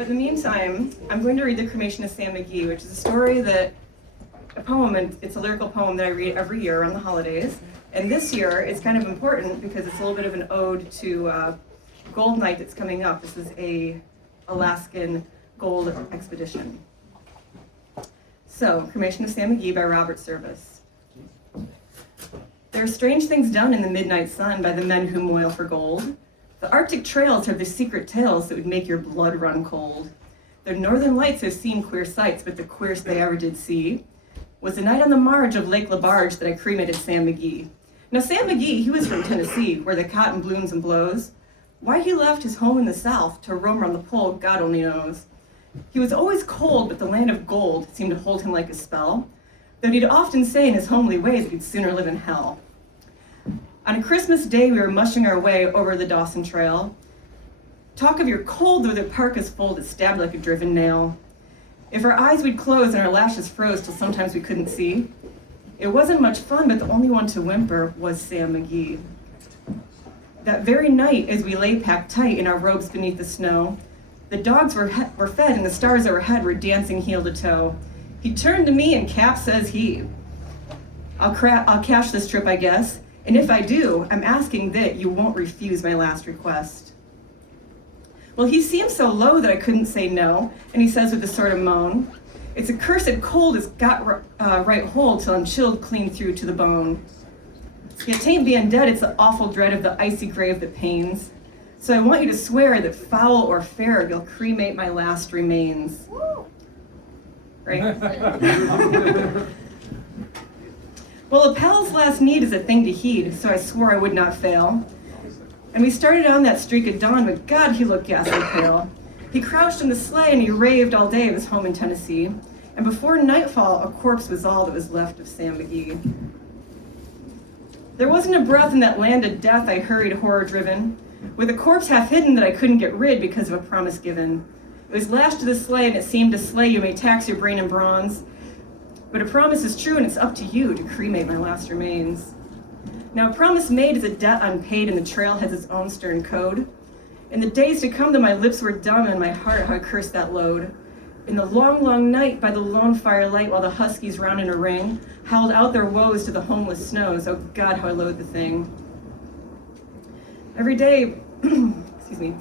But in the meantime, I'm going to read the Cremation of Sam McGee, which is a story that, a poem, and it's a lyrical poem that I read every year around the holidays. And this year, it's kind of important because it's a little bit of an ode to Gold Night that's coming up. This is a Alaskan gold expedition. So, Cremation of Sam McGee by Robert Service. There are strange things done in the midnight sun by the men who moil for gold. The Arctic trails have the secret tales that would make your blood run cold. The northern lights have seen queer sights, but the queerest they ever did see was the night on the marge of Lake LaBarge that I cremated Sam McGee. Now, Sam McGee, he was from Tennessee, where the cotton blooms and blows. Why he left his home in the South to roam around the pole, God only knows. He was always cold, but the land of gold seemed to hold him like a spell, though he'd often say in his homely ways that he'd sooner live in hell. On a Christmas day, we were mushing our way over the Dawson Trail. Talk of your cold, though the parka's fold, it stabbed like a driven nail. If our eyes would close and our lashes froze till sometimes we couldn't see, it wasn't much fun, but the only one to whimper was Sam McGee. That very night, as we lay packed tight in our robes beneath the snow, the dogs were fed and the stars overhead were dancing heel to toe. He turned to me and Cap says he, I'll cash this trip, I guess, and if I do, I'm asking that you won't refuse my last request. Well, he seemed so low that I couldn't say no, and he says with a sort of moan, it's a cursed cold has got right hold till I'm chilled clean through to the bone. Yet tain't being dead, it's the awful dread of the icy grave that pains. So I want you to swear that foul or fair, you'll cremate my last remains. Right? Well, a pal's last need is a thing to heed, so I swore I would not fail. And we started on that streak at dawn, but God, he looked ghastly pale. He crouched in the sleigh and he raved all day of his home in Tennessee. And before nightfall, a corpse was all that was left of Sam McGee. There wasn't a breath in that land of death, I hurried horror-driven, with a corpse half hidden that I couldn't get rid because of a promise given. It was lashed to the sleigh and it seemed to slay you may tax your brain and bronze. But a promise is true and it's up to you to cremate my last remains. Now a promise made is a debt unpaid and the trail has its own stern code. In the days to come though my lips were dumb and my heart how I cursed that load. In the long, long night by the lone firelight while the huskies round in a ring howled out their woes to the homeless snows, oh God how I loathe the thing. Every day,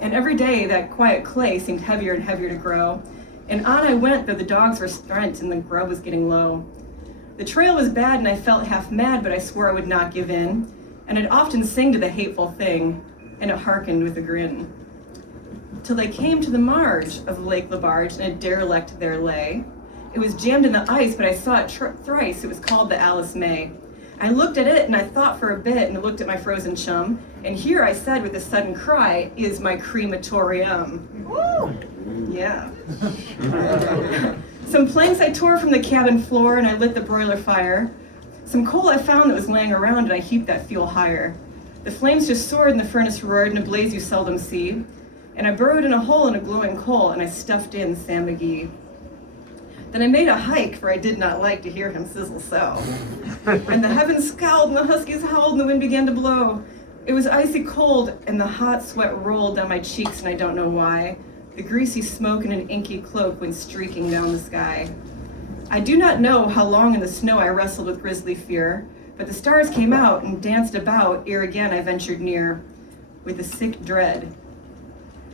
every day that quiet clay seemed heavier and heavier to grow. And on I went, though the dogs were spent and the grub was getting low. The trail was bad and I felt half mad, but I swore I would not give in. And I'd often sing to the hateful thing, and it hearkened with a grin. Till they came to the marge of Lake LaBarge, and a derelict there lay. It was jammed in the ice, but I saw it thrice. It was called the Alice May. I looked at it and I thought for a bit and looked at my frozen chum. And here I said with a sudden cry, is my crematorium. Woo! Yeah. Some planks I tore from the cabin floor and I lit the broiler fire. Some coal I found that was laying around and I heaped that fuel higher. The flames just soared and the furnace roared in a blaze you seldom see. And I burrowed in a hole in a glowing coal and I stuffed in Sam McGee. Then I made a hike, for I did not like to hear him sizzle so. And the heavens scowled and the huskies howled and the wind began to blow. It was icy cold and the hot sweat rolled down my cheeks and I don't know why. The greasy smoke in an inky cloak went streaking down the sky. I do not know how long in the snow I wrestled with grisly fear, but the stars came out and danced about ere again I ventured near, with a sick dread.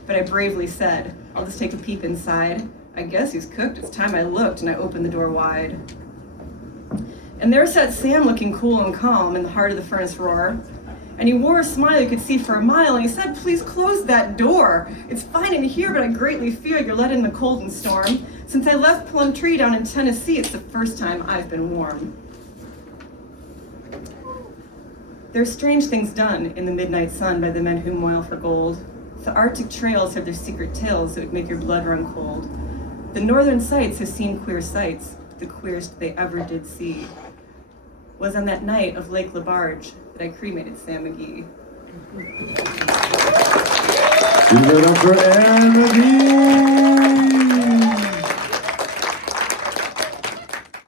But I bravely said, I'll just take a peep inside. I guess he's cooked. It's time I looked and I opened the door wide. And there sat Sam looking cool and calm in the heart of the furnace roar. And he wore a smile you could see for a mile, and he said, please close that door. It's fine in here, but I greatly fear you're let in the cold and storm. Since I left Plum Tree down in Tennessee, it's the first time I've been warm. There's strange things done in the midnight sun by the men who moil for gold. The Arctic trails have their secret tales that would make your blood run cold. The northern sights have seen queer sights, but the queerest they ever did see was on that night of Lake LaBarge that I cremated Sam McGee. Give it up for Erin Madeen!